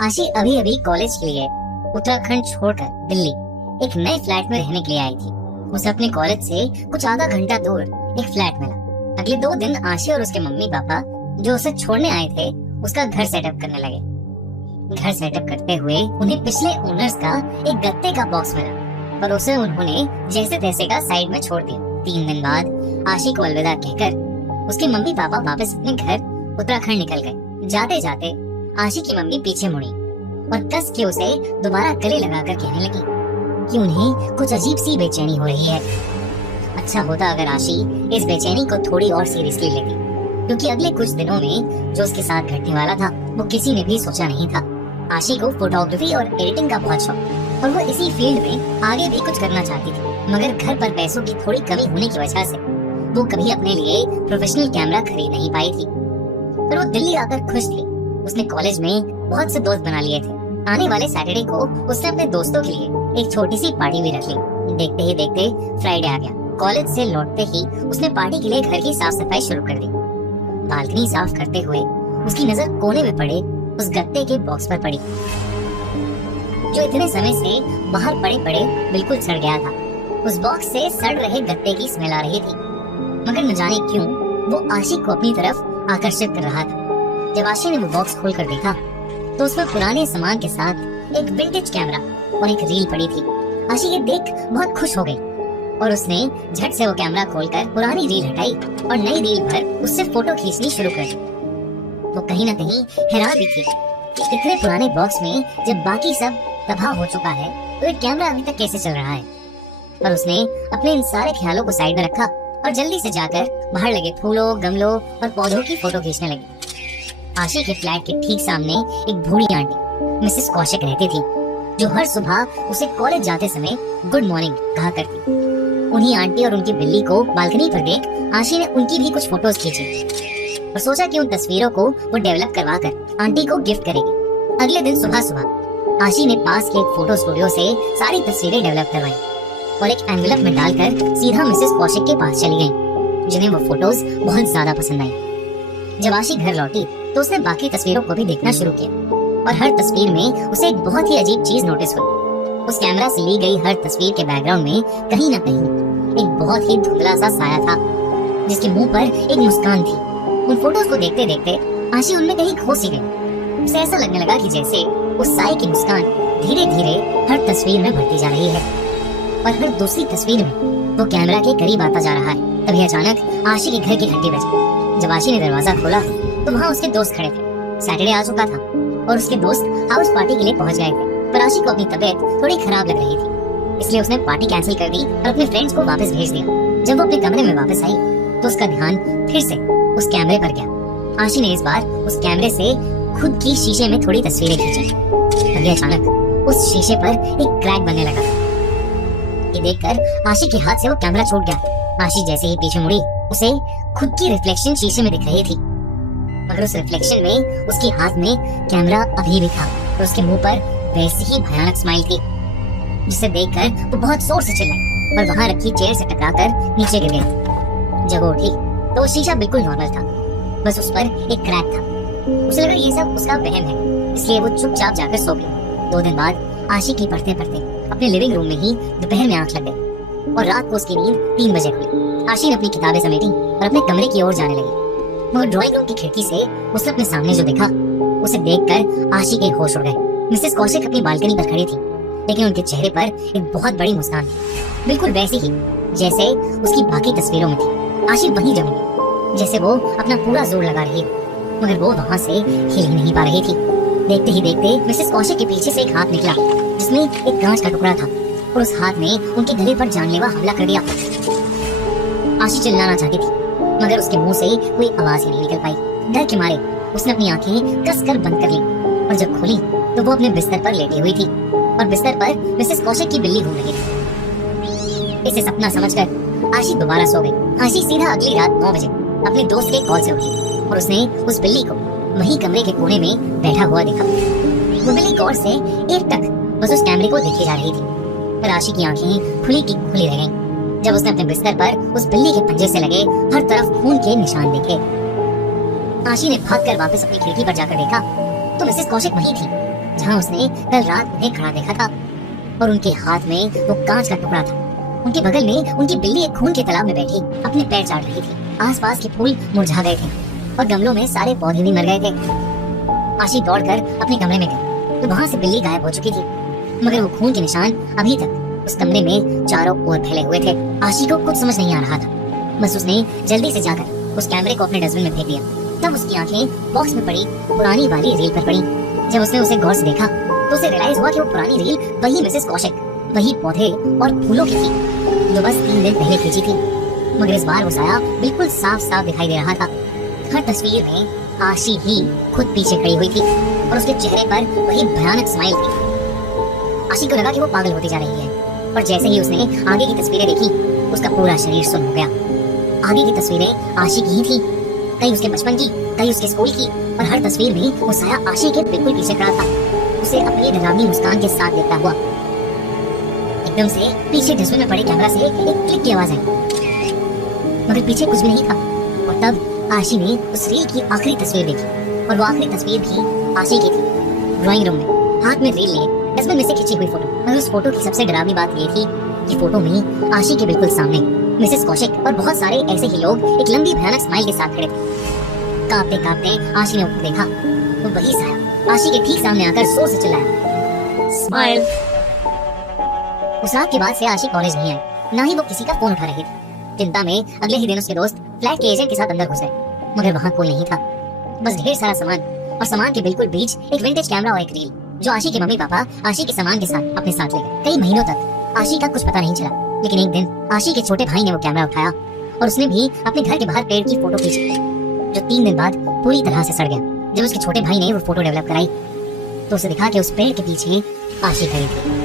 आशी अभी अभी कॉलेज के लिए उत्तराखंड छोड़कर दिल्ली एक नए फ्लैट में रहने के लिए आई थी। उसे अपने कॉलेज से कुछ आधा घंटा दूर एक फ्लैट मिला। अगले 2 दिन आशी और उसके मम्मी पापा जो उसे छोड़ने आए थे उसका घर सेटअप करने लगे। घर सेटअप करते हुए उन्हें पिछले ओनर्स का एक गत्ते का बॉक्स मिला और उसे उन्होंने जैसे तैसे का साइड में छोड़ दिया। 3 दिन बाद आशी को अलविदा कहकर उसके मम्मी पापा वापस अपने घर उत्तराखंड निकल गए। जाते जाते आशी की मम्मी पीछे मुड़ी और कस के उसे दोबारा गले लगाकर कहने लगी कि उन्हें कुछ अजीब सी बेचैनी हो रही है। अच्छा होता अगर आशी इस बेचैनी को थोड़ी और सीरियसली लेती, क्योंकि अगले कुछ दिनों में जो उसके साथ घटने वाला था वो किसी ने भी सोचा नहीं था। आशी को फोटोग्राफी और एडिटिंग का बहुत शौक और वो इसी फील्ड में आगे भी कुछ करना चाहती थी, मगर घर पर पैसों की थोड़ी कमी होने की वजह से वो कभी अपने लिए प्रोफेशनल कैमरा खरीद नहीं पाई थी। पर वो दिल्ली आकर खुश थी। उसने कॉलेज में बहुत से दोस्त बना लिए थे। आने वाले सैटरडे को उसने अपने दोस्तों के लिए एक छोटी सी पार्टी भी रख ली। देखते ही देखते फ्राइडे आ गया। कॉलेज से लौटते ही उसने पार्टी के लिए घर की साफ सफाई शुरू कर दी। बालकनी साफ करते हुए उसकी नजर कोने में पड़े उस गत्ते के बॉक्स पर पड़ी, जो इतने समय से बाहर पड़े पड़े बिल्कुल सड़ गया था। उस बॉक्स से सड़ रहे गत्ते की स्मेल आ रही थी, मगर न जाने क्यों वो आशी को अपनी तरफ आकर्षित कर रहा था। जब आशी ने वो बॉक्स खोल कर देखा तो उसमें पुराने सामान के साथ एक विंटेज कैमरा और एक रील पड़ी थी। आशी ये देख बहुत खुश हो गई और उसने झट से वो कैमरा खोलकर पुरानी रील हटाई और नई रील पर उससे फोटो खींचनी शुरू कर दी। वो कहीं न कहीं हैरान भी थी कि इतने पुराने बॉक्स में जब बाकी सब तबाह हो चुका है तो ये कैमरा अभी तक कैसे चल रहा है। पर उसने अपने इन सारे ख्यालों को साइड में रखा और जल्दी से जाकर बाहर लगे फूलों, गमलों और पौधों की फोटो खींचने लगी। आशी के फ्लैट के ठीक सामने एक बूढ़ी आंटी मिसेस कौशिक रहती थी, जो हर सुबह उसे कॉलेज जाते समय गुड मॉर्निंग कहा करती। उन्हीं आंटी और उनकी बिल्ली को बालकनी पर देख आशी ने उनकी भी कुछ फोटोज खींची और सोचा कि उन तस्वीरों को वो डेवलप करवाकर आंटी को गिफ्ट करेगी। अगले दिन सुबह सुबह आशी ने पास के एक फोटो स्टूडियो से सारी तस्वीरें डेवलप करवाई और एक एनवेलप में डालकर सीधा मिसेस कौशिक के पास चली गई, जिन्हें वो फोटोज बहुत ज्यादा पसंद आई। जब आशी घर लौटी तो उसने बाकी तस्वीरों को भी देखना शुरू किया और हर तस्वीर में उसे एक बहुत ही अजीब चीज नोटिस हुई। उस कैमरा से ली गई हर तस्वीर के बैकग्राउंड में कहीं न कहीं एक बहुत ही धुंधला सा साया था, जिसके मुंह पर एक मुस्कान थी। उन फोटोज को देखते देखते आशी उनमें कहीं खो सी गई। उसे ऐसा लगने लगा कि जैसे उस साये की मुस्कान धीरे धीरे हर तस्वीर में बढ़ती जा रही है और हर दूसरी तस्वीर में वो कैमरा के करीब आता जा रहा है। तभी अचानक आशी के घर की घंटी बजी। जब आशी ने दरवाजा खोला तो वहाँ उसके दोस्त खड़े थे। सैटरडे आ चुका था और उसके दोस्त हाउस पार्टी के लिए पहुंच गए थे, पर आशी को अपनी तबीयत थोड़ी खराब लग रही थी, इसलिए उसने पार्टी कैंसिल कर दी और अपने फ्रेंड्स को वापस भेज दिया। जब वो अपने कमरे में वापस आई तो उसका ध्यान फिर से उस कैमरे पर गया। आशी ने इस बार उस कैमरे से खुद की शीशे में थोड़ी तस्वीरें खींची। तभी अचानक उस शीशे पर एक क्रैक बनने लगा। ये देखकर आशी के हाथ से वो कैमरा छूट गया। आशी जैसे ही पीछे मुड़ी उसे खुद की रिफ्लेक्शन शीशे में दिख रही थी, मगर उस रिफ्लेक्शन में उसके हाथ में कैमरा अभी भी था और उसके मुंह पर वैसी ही भयानक स्माइल थी, जिसे देखकर वो बहुत जोर से चिल्लाई और वहां रखी चेयर से टकराकर नीचे गिर गई। जब वो उठी तो वो शीशा बिल्कुल नॉर्मल था, बस उस पर एक क्रैक था। उसे लगा ये सब उसका वहम है, इसलिए वो चुपचाप जाकर सो गई। 2 दिन बाद आशी की पढ़ते पढ़ते अपने लिविंग रूम में ही दोपहर में आंख लग गई और रात को उसकी नींद 3 बजे खुली। आशी ने अपनी किताबें समेटी और अपने कमरे की ओर जाने लगी, मगर ड्राइंग रूम की खिड़की से उसने अपने सामने जो देखा उसे देखकर आशी के होश उड़ गए। मिसेस कौशिक अपनी बालकनी पर खड़ी थी, लेकिन उनके चेहरे पर एक बहुत बड़ी मुस्कान थी, बिल्कुल वैसी ही जैसे उसकी बाकी तस्वीरों में थी। आशी वहीं जमी जैसे वो अपना पूरा जोर लगा रही हो, मगर वो वहाँ से हिल ही नहीं पा रही थी। देखते ही देखते मिसेस कौशिक के पीछे से एक हाथ निकला, जिसमें एक कांच का टुकड़ा था और उस हाथ ने उनके गले पर जानलेवा हमला कर दिया। आशी चिल्लाना चाहती थी, मगर उसके मुंह से कोई आवाज ही नहीं निकल पाई। डर के मारे उसने अपनी आंखें कसकर बंद कर ली और जब खोली तो वो अपने बिस्तर पर लेटी हुई थी और बिस्तर पर मिसेस कौशिक की बिल्ली घूम रही थी। इसे सपना समझकर आशी दोबारा सो गई। आशी सीधा अगली रात 9 बजे अपने दोस्त के कॉल से उठी और उसने उस बिल्ली को वहीं कमरे के कोने में बैठा हुआ देखा। वो बिल्ली गौर से एक टक बस उस कैमरे को देखी जा रही थी, पर आशी की आंखें खुली की खुली रह गईं जब उसने अपने बिस्तर पर उस बिल्ली के पंजे से लगे हर तरफ खून के निशान देखे। आशी ने भागकर वापस अपनी खिड़की पर जाकर देखा तो मिसेस कौशिक वहीं थी जहाँ उसने कल रात उन्हें खड़ा देखा था, और उनके हाथ में वो कांच का टुकड़ा था। उनके बगल में उनकी बिल्ली एक खून के तालाब में बैठी अपने पैर चाट रही थी। आसपास के फूल मुरझा गए थे और गमलों में सारे पौधे भी मर गए थे। आशी दौड़कर अपने कमरे में गई तो वहाँ से बिल्ली गायब हो चुकी थी, मगर वो खून के निशान अभी तक उस कमरे में चारों ओर फैले हुए थे। आशी को कुछ समझ नहीं आ रहा था, बस उसने जल्दी से जाकर उस कैमरे को अपने डस्टबिन में फेंक दिया। तब उसकी आंखें बॉक्स में पड़ी पुरानी वाली रील पर पड़ी। जब उसने उसे गौर से देखा तो उसे रियलाइज हुआ कि वो पुरानी रील वही मिसेस कौशिक, वही पौधे और फूलों की थी जो बस 3 दिन पहले खींची थी, मगर इस बार वो साया बिल्कुल साफ साफ दिखाई दे रहा था। हर तस्वीर में आशी ही खुद पीछे खड़ी हुई थी और उसके चेहरे पर वही भयानक स्माइल थी। आशी को लगा कि वो पागल होती जा रही है, पर जैसे ही उसने आगे की तस्वीरें देखी उसका पूरा शरीर सुन्न हो गया। आगे की तस्वीरें आशी की ही थी, कई उसके बचपन की, कई उसके स्कूल की, और हर तस्वीर में वो साया आशी के बिल्कुल पीछे खड़ा था, उसे अपनी डरावनी मुस्कान के साथ देखता हुआ। एकदम से पीछे डस्टबिन में पड़े कैमरा से एक क्लिक की आवाज आई, मगर पीछे कुछ भी नहीं था। और तब आशी ने उस रील की आखिरी तस्वीर देखी, और वो आखिरी तस्वीर भी आशी की थी। ड्राइंग रूम में हाथ में रील लिए डस्टबिन में से खींची हुई फोटो, और उस फोटो की सबसे डरावनी बात ये थी कि फोटो में आशी के बिल्कुल सामने मिसेस कौशिक और बहुत सारे ऐसे ही लोग एक लंबी भयानक स्माइल के साथ खड़े थे। कांपते कांपते आशी ने ऊपर देखा तो वही साया आशी के ठीक सामने आकर जोर से चिल्लाया, स्माइल। उस रात के बाद से आशी कॉलेज नहीं आई, ना ही वो किसी का फोन उठा रही थी। चिंता में अगले ही दिन उसके दोस्त फ्लैट के एजेंट के साथ अंदर घुस गए, मगर वहाँ कोई नहीं था, बस ढेर सारा सामान, और सामान के बिल्कुल बीच एक विंटेज कैमरा और एक रील जो आशी के मम्मी पापा आशी के सामान के साथ अपने साथ ले गए। कई महीनों तक आशी का कुछ पता नहीं चला, लेकिन एक दिन आशी के छोटे भाई ने वो कैमरा उठाया और उसने भी अपने घर के बाहर पेड़ की फोटो खींची, जो 3 दिन बाद पूरी तरह से सड़ गया। जब उसके छोटे भाई ने वो फोटो डेवलप कराई तो उसे दिखा कि उस पेड़ के पीछे आशी खड़ी थी।